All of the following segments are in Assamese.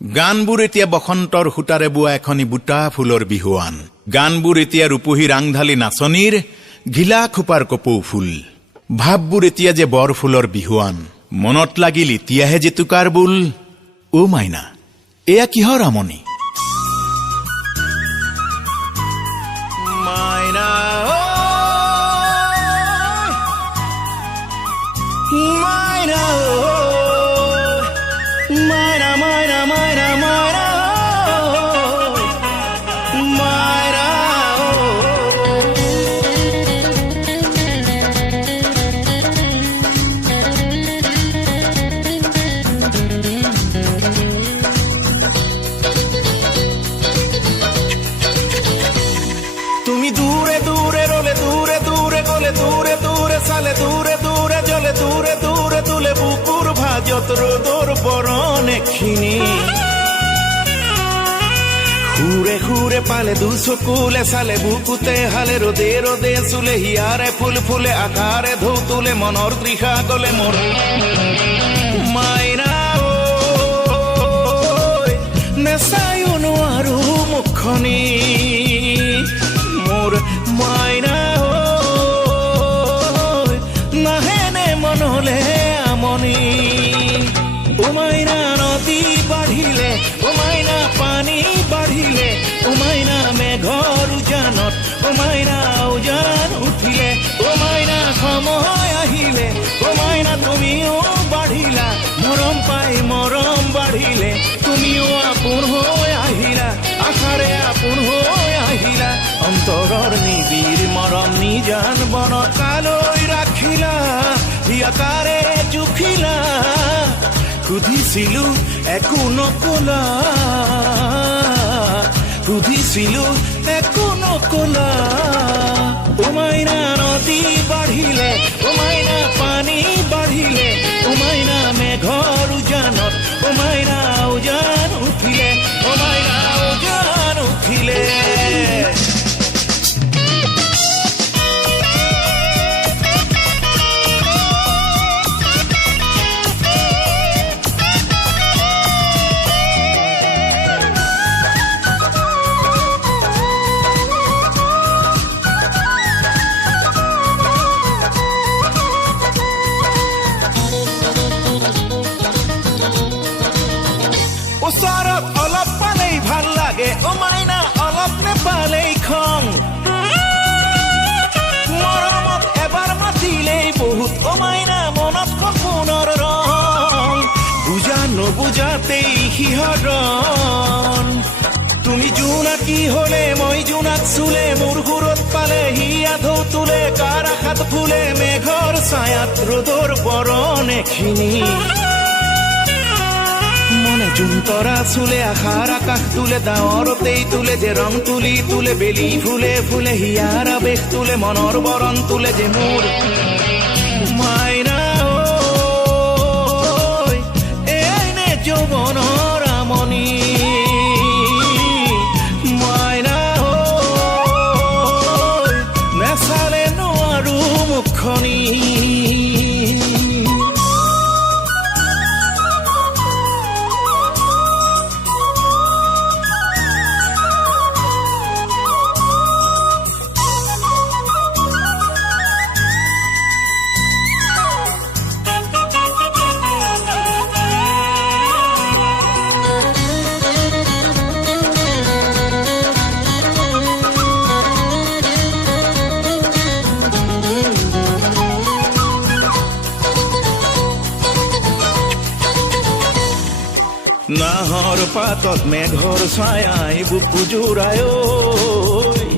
গানবোৰ এতিয়া বসন্তৰ সূতাৰে বোৱা এখনি বুটা ফুলৰ বিহুৱান। গানবোৰ এতিয়া ৰূপহী ৰাংঢালী নাচনীৰ ঘিলা খোপাৰ কপৌ ফুল। ভাৱবোৰ এতিয়া যে বৰ ফুলৰ বিহুৱান। মনত লাগিল এতিয়াহে জেতুকাৰ বোল। অ মাইনা, এয়া কিহৰ আমনি? মাইনা মাইনা মাইনা মাইনা মাইনা মাইনা মাইনা তুমি দূরে দূরে রোলে দূরে দূরে গলে দূরে দূরে সালে দূরে দূরে জলে দূরে দূরে তুলে বুকুর ভাজত রোদর বরণে খিনি হুরে হুরে পালে দুচকুলে চালে বুকুতে হালে রোদে রোদে চুলে হিয়ারে ফুল ফুলে আকারে ঢৌ তুলে মনৰ তৃষা গলে মোৰ মাইনা নেচায়ো নোৱাৰো মুখনি মোৰ মাইনা নাহেনে মনলে আমনি। ও মাইনা নদী বাঢ়িলে, ও মাইনা পানী বাঢ়িলে, ও মাইনা মেঘৰ উজানত, ও মাইনা উজান উঠিলে, ও মাইনা সময় আহিলে, ও মাইনা তুমিও বাঢ়িলা, মৰম পাই মৰম বাঢ়িলে, তুমিও আপোন হৈ আহিলা, আশাৰে আপোন হৈ আহিলা, অন্তৰৰ নিবিৰ মৰম নিজান বনত কালৈ ৰাখিলা, হিয়াকাৰে জুখিলা, সুধিছিলো একো নকলা, সুধিছিলো একো নকলা। ও মাইনা নদী বাঢ়িলে, ও মাইনা পানী বাঢ়িলে, ও মাইনা মেঘৰ উজানত, ও মাইনা উজান উঠিলে, ও মাইনা উজান উঠিলে। ওচৰত অলপ পালেই ভাল লাগে, ও মাইনা অলপ নেপালেই খং, মৰমত এবাৰ মাতিলেই বহুত, ও মাইনা মনত সপোনৰ ৰং, বুজা নবুজাতেই সিহঁতন, তুমি জোনাকী হলে মই জোনাক চুলে, মোৰ ঘূৰত পালে হিয়া ঢৌ তুলে, কাৰ আশাত ফুলে মেঘৰ ছায়াত ৰ'দৰ বৰণ এখিনি, মনে জোনতৰা চুলে আশাৰ আকাশ তুলে, ডাৱৰতেই তুলে যে ৰং তুলি তুলে, বেলি ফুলে ফুলে হিয়াৰ আৱেশ তুলে, মনৰ বৰণ তুলে যে মোৰ মাইনা এনে যৌৱনৰ আমনি, মাইনা নেচালে নোৱাৰো মুখনি। নাহৰ পাতত মেঘৰ ছায়াই বুকু জোৰাই,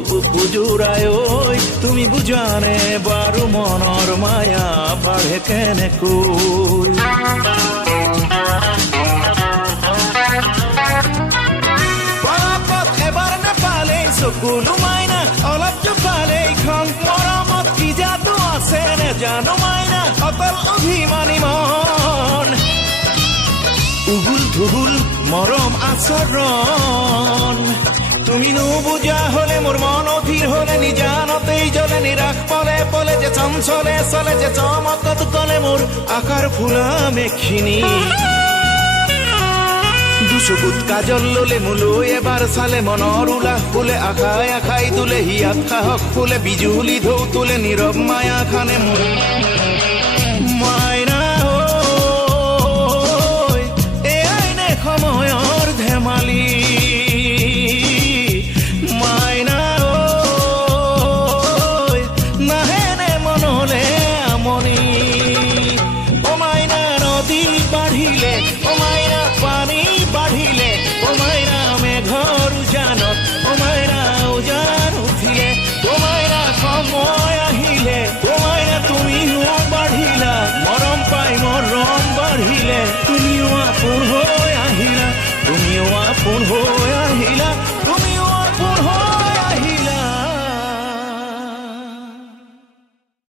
বুকু জোৰাই, তুমি বুজানে বাৰু মনৰ মায়া বাঢ়ে কেনেকৈ, পৰাপত এবাৰ নেপালেই চকুলো মাইনা, অলপ জোপালেই খং, মৰমত কি যাদু আছে নেজানো মাইনা, অতল অভিমানী মন, উগুল ধুগুল মৰম আচৰণ, তুমি নুবুজা হলে মোৰ মন অধীৰ হলে, নিজানতেই জ্বলে নিৰাশ পলে পলে যে চঞ্চলে চলে যে চমকত গলে মোৰ আকাৰ ফুলা মেখিনি, দুচকুত কাজল ললে মোলৈ এবাৰ চালে মনৰ উলাহ ফুলে আশাই আশাই তোলে হিয়াত সাহস ফুলে বিজুলী ঢৌ তোলে নীৰৱ মায়া খানে মোৰ মাইনা ঐ এয়াই নে সময়ৰ ধেমালি মাইনা ঐ নাহেনে মনলে আমনি অ মাইনা নদী বাঢ়িলে